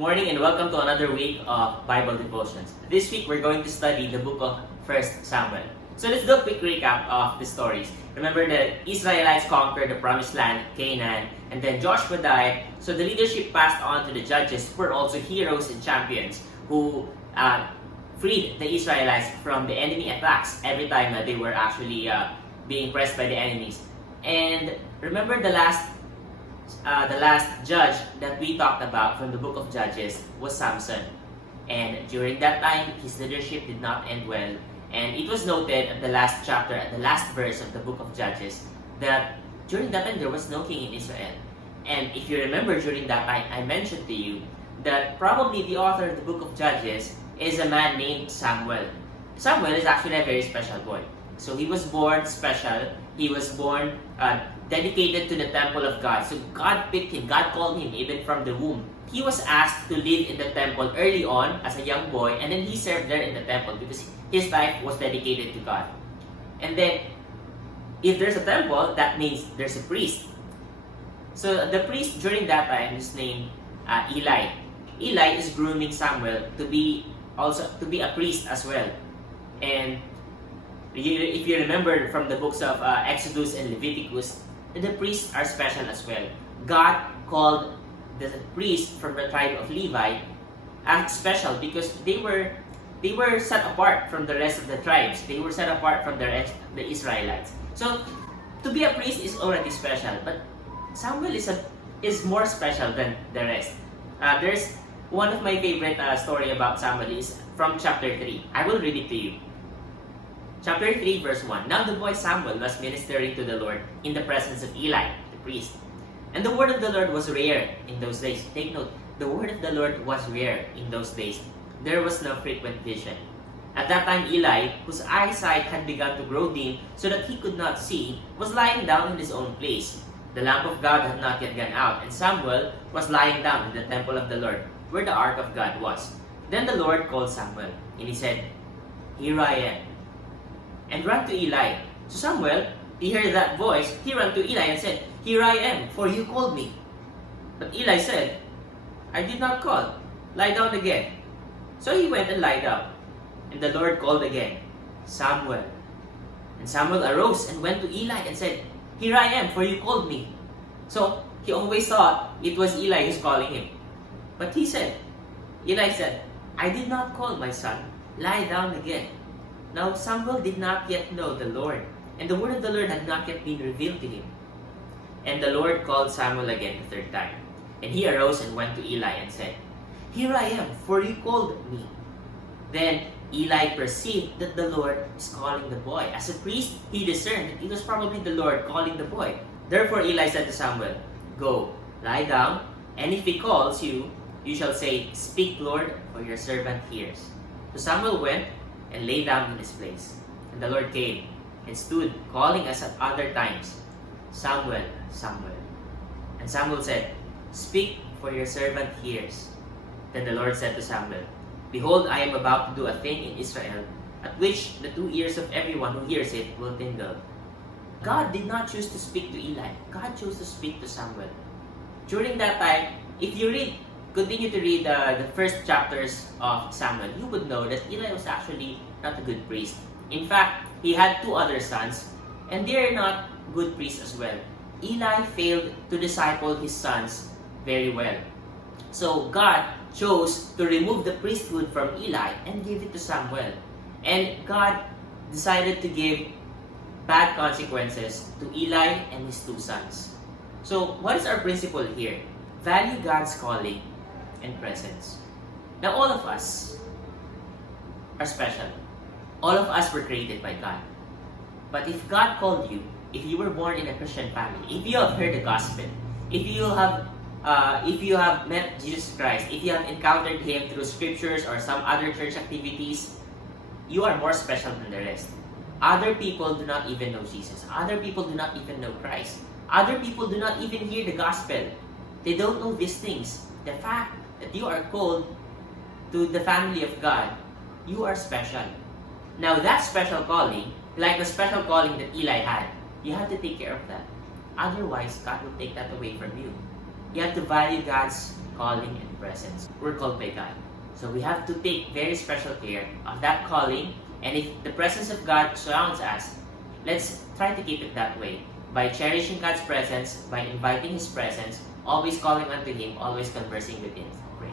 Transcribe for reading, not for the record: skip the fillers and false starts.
morning and welcome to another week of Bible devotions. This week we're going to study the book of 1 Samuel. So let's do a quick recap of the stories. Remember, the Israelites conquered the promised land, Canaan, and then Joshua died. So the leadership passed on to the judges, who were also heroes and champions who freed the Israelites from the enemy attacks every time that they were actually being pressed by the enemies. And remember, the last judge that we talked about from the book of Judges was Samson. And during that time, his leadership did not end well. And it was noted at the last chapter, at the last verse of the book of Judges, that during that time there was no king in Israel. And if you remember, during that time, I mentioned to you that probably the author of the book of Judges is a man named Samuel. Samuel is actually a very special boy. So he was born special. He was born dedicated to the temple of God. So God picked him, God called him even from the womb. He was asked to live in the temple early on as a young boy, and then he served there in the temple because his life was dedicated to God. And then, if there's a temple, that means there's a priest. So the priest during that time is named Eli. Eli is grooming Samuel to be a priest as well. And if you remember from the books of Exodus and Leviticus, the priests are special as well. God called the priests from the tribe of Levi as special because they were set apart from the rest of the tribes. They were set apart from the Israelites. So to be a priest is already special, but Samuel is more special than the rest. There's one of my favorite story about Samuel is from chapter 3. I will read it to you. Chapter 3, verse 1. Now the boy Samuel was ministering to the Lord in the presence of Eli, the priest. And the word of the Lord was rare in those days. Take note, the word of the Lord was rare in those days. There was no frequent vision. At that time, Eli, whose eyesight had begun to grow dim so that he could not see, was lying down in his own place. The lamp of God had not yet gone out, and Samuel was lying down in the temple of the Lord, where the ark of God was. Then the Lord called Samuel, and he said, "Here I am." And ran to Eli. So Samuel, he heard that voice, he ran to Eli and said, "Here I am, for you called me." But Eli said, "I did not call. Lie down again." So he went and lied down. And the Lord called again, "Samuel." And Samuel arose and went to Eli and said, "Here I am, for you called me." So he always thought it was Eli who's calling him. But Eli said, "I did not call, my son. Lie down again." Now Samuel did not yet know the Lord, and the word of the Lord had not yet been revealed to him. And the Lord called Samuel again the third time. And he arose and went to Eli and said, "Here I am, for you called me." Then Eli perceived that the Lord is calling the boy. As a priest, he discerned that it was probably the Lord calling the boy. Therefore Eli said to Samuel, "Go, lie down, and if he calls you, you shall say, 'Speak, Lord, for your servant hears.'" So Samuel went and lay down in his place. And the Lord came and stood, calling as at other times, "Samuel, Samuel." And Samuel said, "Speak, for your servant hears." Then the Lord said to Samuel, "Behold, I am about to do a thing in Israel, at which the 2 ears of everyone who hears it will tingle." God did not choose to speak to Eli. God chose to speak to Samuel. During that time, if you continue to read the first chapters of Samuel, you would know that Eli was actually not a good priest. In fact, he had 2 other sons, and they are not good priests as well. Eli failed to disciple his sons very well. So God chose to remove the priesthood from Eli and give it to Samuel. And God decided to give bad consequences to Eli and his 2 sons. So what is our principle here? Value God's calling and presence. Now all of us are special. All of us were created by God. But if God called you, if you were born in a Christian family, if you have heard the gospel, if you have met Jesus Christ, if you have encountered Him through scriptures or some other church activities, you are more special than the rest. Other people do not even know Jesus. Other people do not even know Christ. Other people do not even hear the gospel. They don't know these things. The fact that you are called to the family of God, you are special. Now that special calling, like the special calling that Eli had, you have to take care of that. Otherwise, God will take that away from you. You have to value God's calling and presence. We're called by God. So we have to take very special care of that calling, and if the presence of God surrounds us, let's try to keep it that way. By cherishing God's presence, by inviting His presence, always calling unto Him, always conversing with Him. Pray.